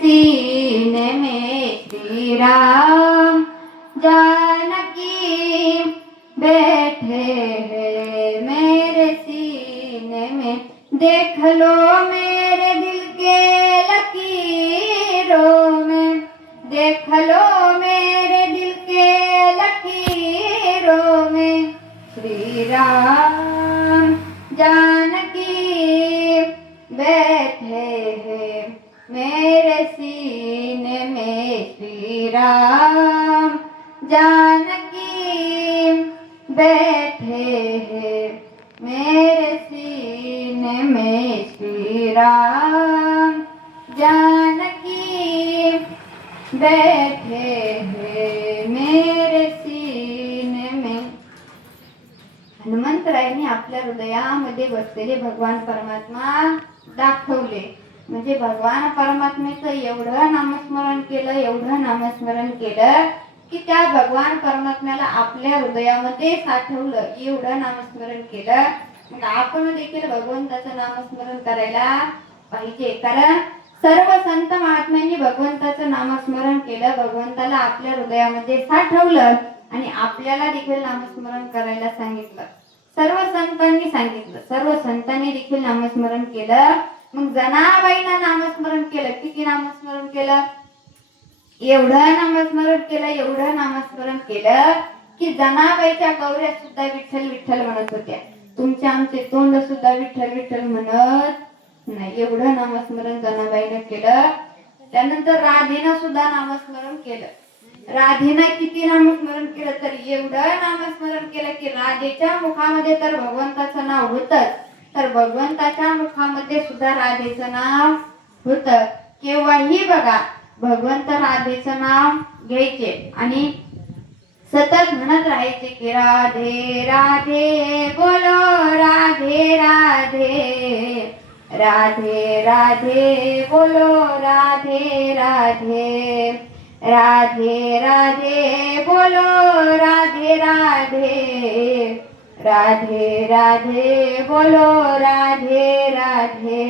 सीने में श्री राम जानकी बैठे हैं मेरे सीने में। देख लो मेरे दिल के लकीरों में, देख लो मेरे दिल के लकीरों में। श्री राम जानकी बैठे हैं मेरे सीने में। श्री राम जानकी बैठे हैं मेरे सीने में। श्री राम जानकी बैठे हैं मेरे सीने में। हनुमंतरायांनी आपल्या हृदयामध्ये बसलेले भगवान परमात्मा दाखवले. म्हणजे भगवान परमात्म्याचं एवढं नामस्मरण केलं, एवढं नामस्मरण केलं की त्या भगवान परमात्म्याला आपल्या हृदयामध्ये साठवलं. एवढं नामस्मरण केलं. मग आपण देखील भगवंताचं नामस्मरण करायला पाहिजे. कारण सर्व संत महात्म्यांनी भगवंताचं नामस्मरण केलं, भगवंताला आपल्या हृदयामध्ये साठवलं आणि आपल्याला देखील नामस्मरण करायला सांगितलं. सर्व संतांनी सांगितलं, सर्व संतांनी देखील नामस्मरण केलं. मग जनाबाईंना नामस्मरण केलं. किती नामस्मरण केलं? एवढं नामस्मरण केलं, एवढं नामस्मरण केलं की जनाबाईच्या गौऱ्या सुद्धा विठ्ठल विठ्ठल म्हणत होत्या. तुमचे आमचे तोंड सुद्धा विठ्ठल विठ्ठल म्हणत नाही. एवढं नामस्मरण जनाबाईनं केलं. त्यानंतर राधेनं सुद्धा नामस्मरण केलं. राधेनं किती नामस्मरण केलं? तर एवढं नामस्मरण केलं की राधेच्या मुखामध्ये तर भगवंताचं नाव होतच, तर भगवंताच्या मुखामध्ये सुद्धा राधेचं नाव होतं. केव्हाही बघा भगवंत राधेचं नाव घ्यायचे आणि सतत म्हणत राहायचे की राधे राधे बोलो राधे राधे, राधे राधे बोलो राधे राधे, राधे राधे बोलो राधे राधे, राधे राधे बोलो राधे राधे।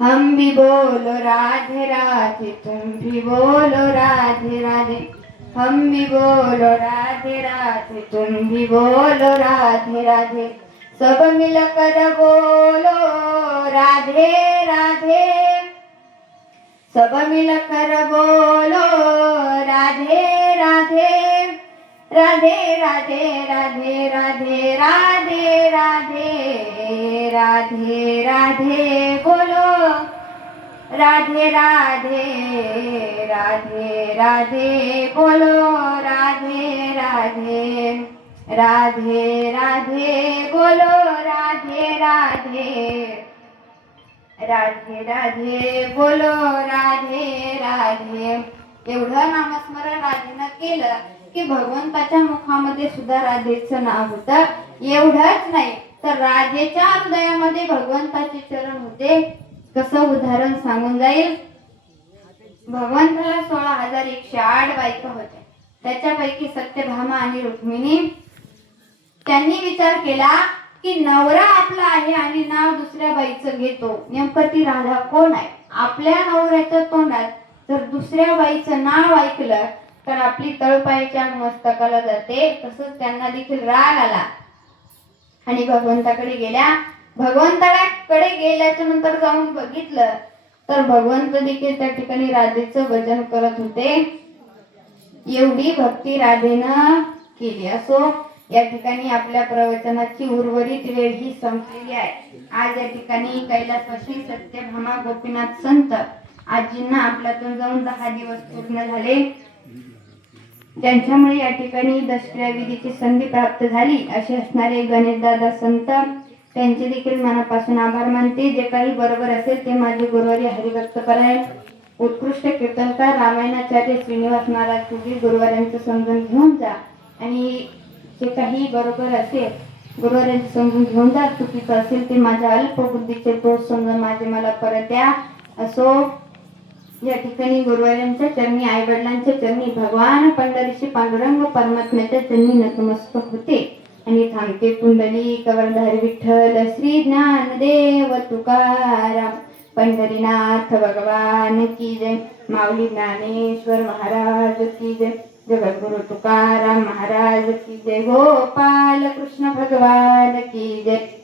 हम भी बोलो राधे राधे, तुम भी बोलो राधे राधे, हम भी बोलो राधे राधे, तुम भी बोलो राधे राधे। सब मिलकर बोलो राधे राधे, सब मिलकर बोलो राधे राधे, राधे राधे राधे राधे राधे राधे, राधे राधे बोलो राधे राधे, राधे राधे बोलो राधे राधे, राधे राधे बोलो राधे राधे, राधे राधे बोलो राधे राधे। एवढं नामस्मरण राधेनं केलं की भगवंताच्या मुखामध्ये सुद्धा राधेचं नाव होतं. एवढंच नाही तर राधेच्या हृदयामध्ये भगवंताचे चरण होते. कसं उदाहरण सांगून जाईल. भगवंताला 16,108 बायका होत्या. त्याच्यापैकी सत्यभामा आणि रुक्मिणी. त्यांनी विचार केला की नवरा आपला आहे आणि नाव दुसऱ्या बाईचं घेतो, नेमकं ती राधा कोण आहे? आपल्या नवऱ्याच्या तोंडात जर दुसऱ्या बाईचं नाव ऐकलं तर आपली तळपायाच्या मस्तकाला जाते. तसंच त्यांना देखील राग आला आणि भगवंताकडे गेल्या. भगवंताकडे गेल्याच्या नंतर जाऊन बघितलं तर भगवंत देखील त्या ठिकाणी राधेचं भजन करत होते. एवढी भक्ती राधेनं केली. असो, या ठिकाणी आपल्या प्रवचनाची उर्वरित वेळ ही संपलेली आहे. आज या ठिकाणी कैलासवासी सत्यभामा गोपीनाथ संत आजींना आपल्यातून जाऊन 10 दिवस पूर्ण झाले. ज्यांच्यामुळे या ठिकाणी दशक्रिया विधीची संधी प्राप्त झाली असे असणारे गणेशदादा संत, त्यांचे देखील मनापासून आभार मानते. जे काही बरोबर असेल ते माझे गुरुवारी हरिभक्तपरायण उत्कृष्ट कीर्तनकार रामायणाचार्य श्रीनिवास महाराज तुझी गुरुवाऱ्यांचं समजून घेऊन जा आणि जे काही बरोबर असेल गुरुवाऱ्यांचं समजून घेऊन जा. चुकीचं असेल ते माझ्या अल्पबुद्धीचे दोष समजून माझे मला परत द्या. असो, या ठिकाणी गुरुवाऱ्यांच्या चरणी, आई वडिलांच्या चरणी, भगवान पंढरीशी पांडुरंग परमात्म्याच्या चरणी नतमस्तक होते आणि थांबते. पुंडलिक वरदारी विठ्ठल श्री ज्ञानदेव तुकाराम पंढरीनाथ भगवान की जय. माऊली ज्ञानेश्वर महाराज की जय. जगद्गुरु तुकाराम महाराज की जय. गोपाल कृष्ण भगवान की जय.